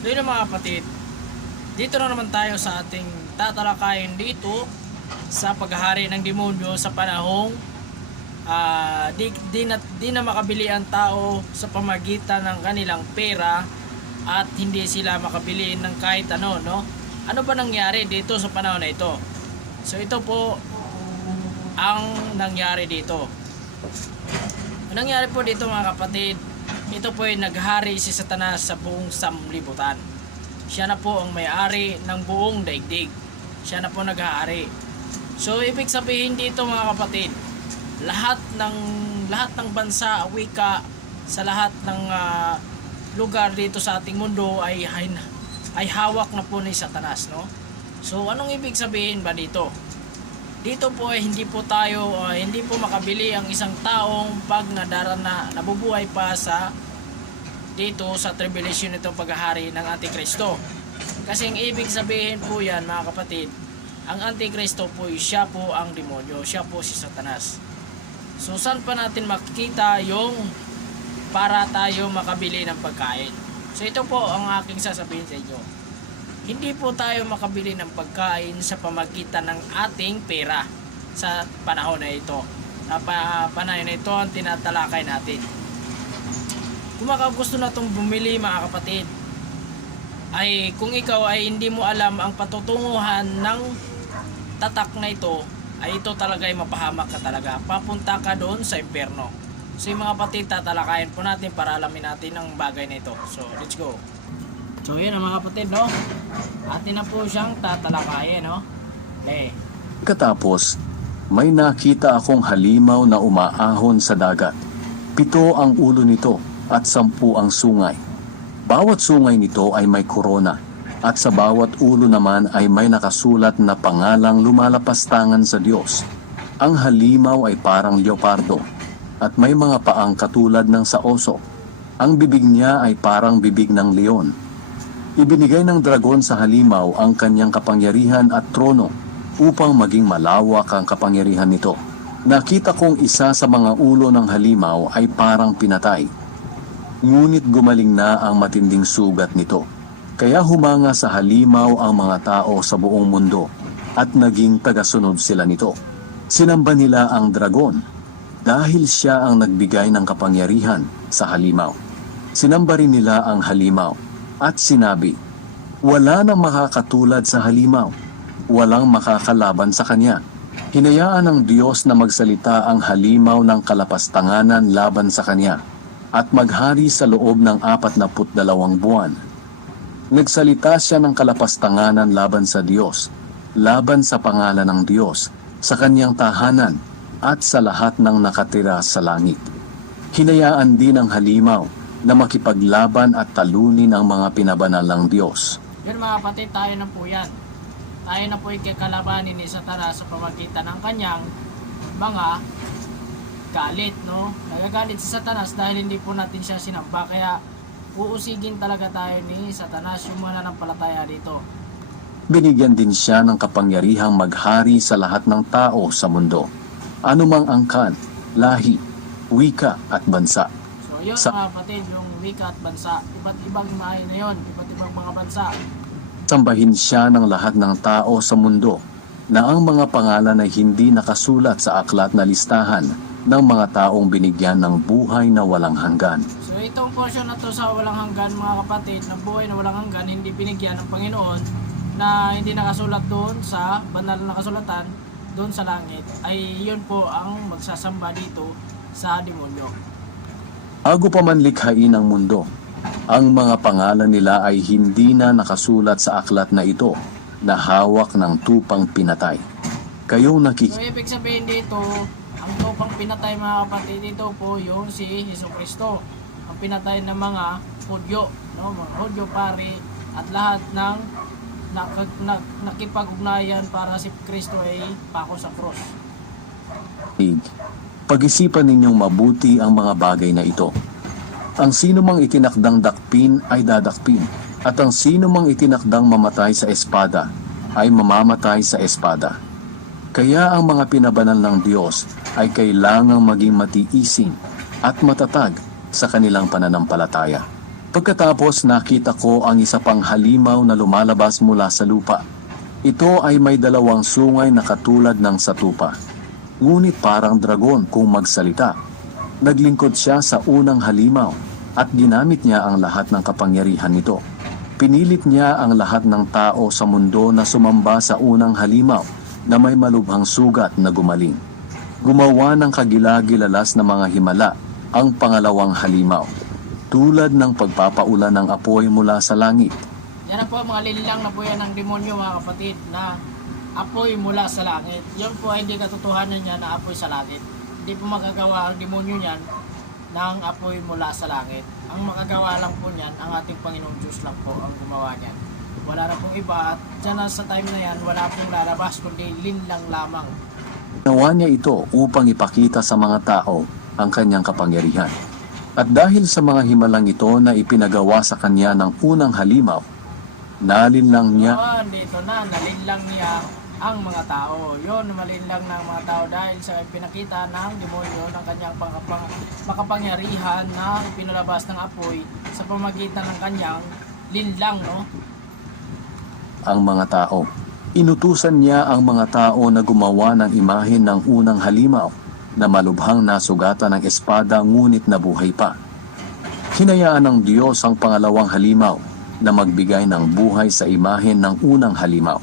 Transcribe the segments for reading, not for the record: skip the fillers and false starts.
So yun mga kapatid, dito na naman tayo sa ating tatalakayin dito sa paghahari ng demonyo sa panahong di na makabili ang tao sa pamagitan ng kanilang pera at hindi sila makabili ng kahit ano, no? Ano ba nangyari dito sa panahon na ito? So ito po ang nangyari dito. Ang nangyari po dito mga kapatid, ito po ay naghari si Satanas sa buong sanlibutan. Siya na po ang may-ari ng buong daigdig. Siya na po naghari. So ibig sabihin dito mga kapatid, lahat ng bansa, wika, sa lahat ng lugar dito sa ating mundo ay hawak na po ni Satanas, no? So anong ibig sabihin ba dito? Dito po ay hindi po makabili ang isang taong pag nabubuhay pa sa dito sa tribulation nitong paghahari ng Antikristo. Kasi ang ibig sabihin po yan mga kapatid, ang Antikristo po siya po ang demonyo, siya po si Satanas. So saan pa natin makikita yung para tayo makabili ng pagkain? So ito po ang aking sasabihin sa inyo. Hindi po tayo makabili ng pagkain sa pamagitan ng ating pera sa panahon na ito. Panahon na ito ang tinatalakay natin. Kung gusto na itong bumili mga kapatid, ay kung ikaw ay hindi mo alam ang patutunguhan ng tatak na ito, ay ito talaga ay mapahamak ka talaga. Papunta ka doon sa impyerno. So yung mga kapatid, tatalakayin po natin para alamin natin ang bagay na ito. So let's go. So yun ang mga kapatid, no? Atin na po siyang tatalakayin, no? Okay. Katapos, may nakita akong halimaw na umaahon sa dagat. 7 ang ulo nito at 10 ang sungay. Bawat sungay nito ay may korona, at sa bawat ulo naman ay may nakasulat na pangalang lumalapastangan sa Diyos. Ang halimaw ay parang leopardo, at may mga paang katulad ng sa oso. Ang bibig niya ay parang bibig ng leon. Ibinigay ng dragon sa halimaw ang kanyang kapangyarihan at trono upang maging malawak ang kapangyarihan nito. Nakita kong isa sa mga ulo ng halimaw ay parang pinatay. Ngunit gumaling na ang matinding sugat nito. Kaya humanga sa halimaw ang mga tao sa buong mundo at naging tagasunod sila nito. Sinamba nila ang dragon dahil siya ang nagbigay ng kapangyarihan sa halimaw. Sinamba rin nila ang halimaw at sinabi, wala nang makakatulad sa halimaw, walang makakalaban sa kanya. Hinayaan ng Diyos na magsalita ang halimaw ng kalapastanganan laban sa kanya at maghari sa loob ng 42 buwan. Nagsalita siya ng kalapastanganan laban sa Diyos, laban sa pangalan ng Diyos, sa kanyang tahanan at sa lahat ng nakatira sa langit. Hinayaan din ng halimaw na makipaglaban at talunin ang mga pinabanal ng Diyos. Yun mga kapatid, tayo na po yan. Tayo na po ikakalabanin ni Satanas sa pamagitan ng kanyang mga galit, no? Nagagalit si Satanas dahil hindi po natin siya sinamba, kaya uusigin talaga tayo ni Satanas yung mananampalataya dito. Binigyan din siya ng kapangyarihang maghari sa lahat ng tao sa mundo, anumang angkan, lahi, wika at bansa. So yun mga kapatid, yung wika at bansa, iba't ibang imahe na yun, iba't ibang mga bansa. Sambahin siya ng lahat ng tao sa mundo na ang mga pangalan ay hindi nakasulat sa aklat na listahan ng mga taong binigyan ng buhay na walang hanggan. So itong portion na to sa walang hanggan mga kapatid, ng buhay na walang hanggan, hindi binigyan ng Panginoon, na hindi nakasulat doon sa banal na kasulatan doon sa langit, ay yun po ang magsasamba dito sa demonyo. Bago pa man likhain ang mundo, ang mga pangalan nila ay hindi na nakasulat sa aklat na ito na hawak ng tupang pinatay. Kayong So ibig sabihin dito, ang tupang pinatay mga kapatid, dito po yung si Jesucristo, ang pinatay ng mga Hudyo, no? Mga Hudyo pare at lahat ng nakipag-ugnayan para si Kristo ay pako sa cross. Pag-isipan ninyong mabuti ang mga bagay na ito. Ang sino mang itinakdang dakpin ay dadakpin, at ang sino mang itinakdang mamatay sa espada ay mamamatay sa espada. Kaya ang mga pinabanal ng Diyos ay kailangang maging matiising at matatag sa kanilang pananampalataya. Pagkatapos nakita ko ang isa pang halimaw na lumalabas mula sa lupa. Ito ay may dalawang sungay na katulad ng satupa. Ngunit parang dragon kung magsalita. Naglingkod siya sa unang halimaw at ginamit niya ang lahat ng kapangyarihan nito. Pinilit niya ang lahat ng tao sa mundo na sumamba sa unang halimaw na may malubhang sugat na gumaling. Gumawa ng kagilagilalas na mga himala ang pangalawang halimaw, tulad ng pagpapaulan ng apoy mula sa langit. Yan na po mga linlang na po yan ng demonyo mga kapatid, na apoy mula sa langit. Yan po ay hindi katotohanan niya na apoy sa langit. Hindi po magagawa ang demonyo niyan ng apoy mula sa langit. Ang makagawa lang po niyan, ang ating Panginoong Diyos lang po ang gumawa niyan. Wala na pong iba, at dyan na sa time na yan, wala pong lalabas kundi linlang lamang. Ginawa niya ito upang ipakita sa mga tao ang kanyang kapangyarihan. At dahil sa mga himalang ito na ipinagawa sa kanya ng unang halimaw, nalinlang niya Dito na, nalinlang niya ang mga tao. Yun, malinlang ng mga tao dahil sa pinakita ng demonyo ng kanyang makapangyarihan na pinalabas ng apoy sa pamagitan ng kanyang linlang, no? ang mga tao. Inutusan niya ang mga tao na gumawa ng imahen ng unang halimaw na malubhang nasugatan ng espada ngunit nabuhay pa. Hinayaan ng Diyos ang pangalawang halimaw na magbigay ng buhay sa imahen ng unang halimaw.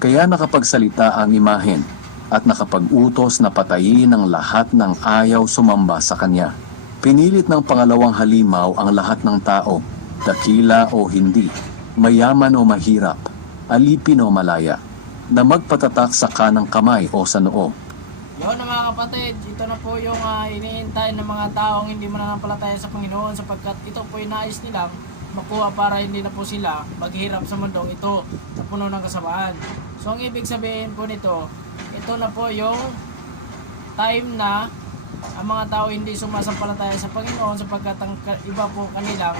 Kaya nakapagsalita ang imahen at nakapag-utos na patayin ang lahat ng ayaw sumamba sa kanya. Pinilit ng pangalawang halimaw ang lahat ng tao, dakila o hindi, mayaman o mahirap, alipin o malaya, na magpatatak sa kanang kamay o sa noo. Yun na mga kapatid, ito na po yung iniintay ng mga taong hindi mananampalataya sa Panginoon, sapagkat ito po yung nais nilang makuha para hindi na po sila maghirap sa mundong ito na puno ng kasamaan. So ang ibig sabihin po nito, ito na po yung time na ang mga tao hindi sumasampalataya sa Panginoon, sapagkat ang iba po kanilang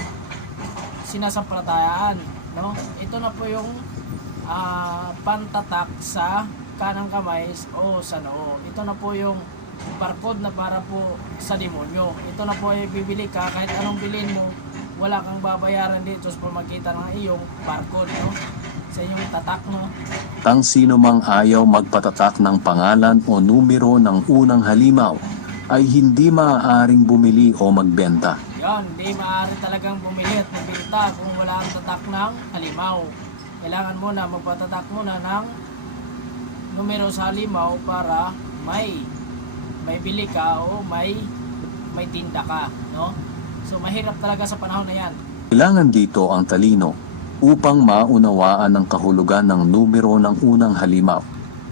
sinasampalatayaan, no? Ito na po yung pantatak sa kanang kamay o sa noo. Ito na po yung barcode na para po sa demonyo. Ito na po ay bibili ka, kahit anong bilhin mo, wala kang babayaran dito sa pamagitan ng iyong barcode, no? Sa iyong tatak, no? Tang sino mang ayaw magpatatak ng pangalan o numero ng unang halimaw ay hindi maaaring bumili o magbenta. Yan, hindi maaari talagang bumili at magbenta kung wala ang tatak ng halimaw. Kailangan mo na magpatatak muna ng numero sa halimaw para may bili ka o may tinda ka, no? So mahirap talaga sa panahon na yan. Kailangan dito ang talino upang maunawaan ang kahulugan ng numero ng unang halimaw.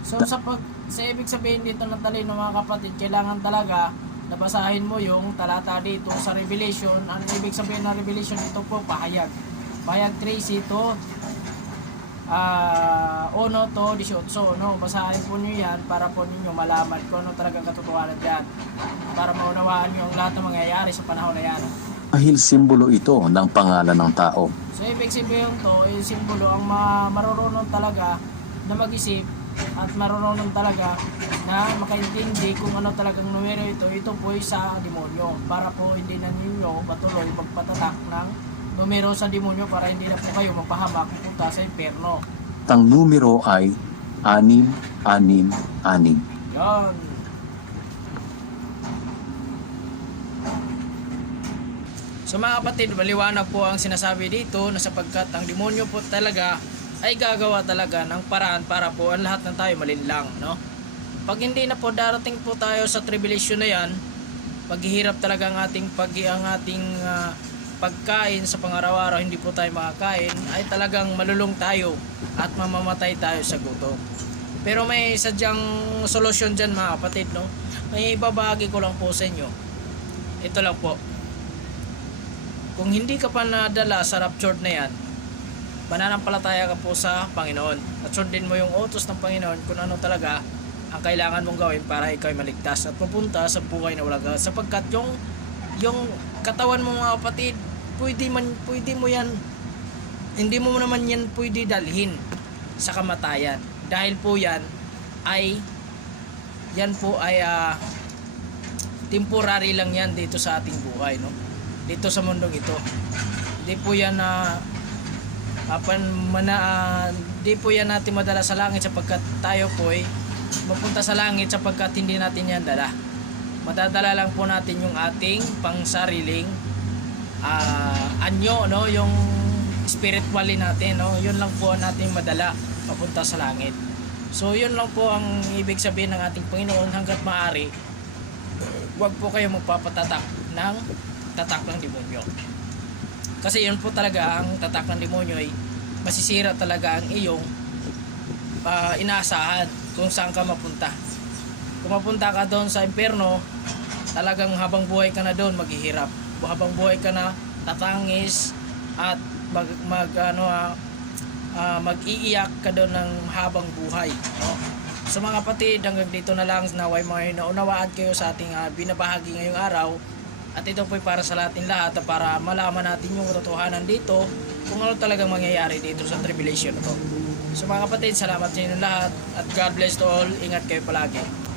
So sa ibig sabihin dito ng talino mga kapatid, kailangan talaga nabasahin mo yung talata dito sa Revelation. Ang ibig sabihin ng Revelation ito po, pahayag. Pahayag 13 to 1 to 18, no? Basahin po niyo yan para po ninyo malaman kung ano talagang katotohanan dyan, para maunawaan nyo ang lahat ng mangyayari sa panahon na yan. Dahil simbolo ito ng pangalan ng tao. So ibig sabihin to, yung simbolo ang marurunong talaga na mag-isip at marunong talaga na makaintindi kung ano talagang numero ito po ay sa demonyo, para po hindi na ninyo patuloy magpatatak ng numero sa demonyo, para hindi na po kayo mapahamak punta sa impyerno. Ang numero ay 666. Yan. So mga kapatid, maliwanag po ang sinasabi dito, na sapagkat ang demonyo po talaga ay gagawa talaga ng paraan para po ang lahat ng tayo malinlang, no? Pag hindi na po darating po tayo sa tribulation na yan, paghihirap talaga ang ating pagkain sa pangaraw-araw, hindi po tayo makakain, ay talagang malulung tayo at mamamatay tayo sa gutom. Pero may sadyang solusyon dyan mga kapatid, no? May ibabahagi ko lang po sa inyo. Ito lang po. Kung hindi ka pa nadala sa rapture na yan, mananampalataya ka po sa Panginoon at sundin mo yung utos ng Panginoon kung ano talaga ang kailangan mong gawin para ikaw ay maligtas at pupunta sa buhay na walang hanggan. Sapagkat yung katawan mo mga kapatid, pwede mo yan, hindi mo naman yan pwede dalhin sa kamatayan, dahil po yan ay temporary lang yan dito sa ating buhay, no? Dito sa mundong ito. di po yan na di po yan natin madala sa langit sapagkat tayo po ay mapunta sa langit sapagkat hindi natin yan dala. Madadala lang po natin yung ating pangsariling anyo, no, yung spiritually natin, no, yun lang po ang natin madala papunta sa langit. So yun lang po ang ibig sabihin ng ating Panginoon, hanggat maaari huwag po kayo magpapatatak ng tatak ng demonyo. Kasi yun po talaga, ang tatak ng demonyo ay masisira talaga ang iyong inaasahan kung saan ka mapunta. Kung mapunta ka doon sa impyerno, talagang habang buhay ka na doon maghihirap. Habang buhay ka na tatangis at mag-iiyak ka doon ng habang buhay, no? So mga kapatid, hanggang dito na lang, naway may naunawaan kayo sa ating binabahagi ngayong araw. At ito po ay para sa ating lahat, para malaman natin yung katotohanan dito kung ano talagang mangyayari dito sa tribulation na to. So mga kapatid, salamat sa inyo lahat at God bless to all. Ingat kayo palagi.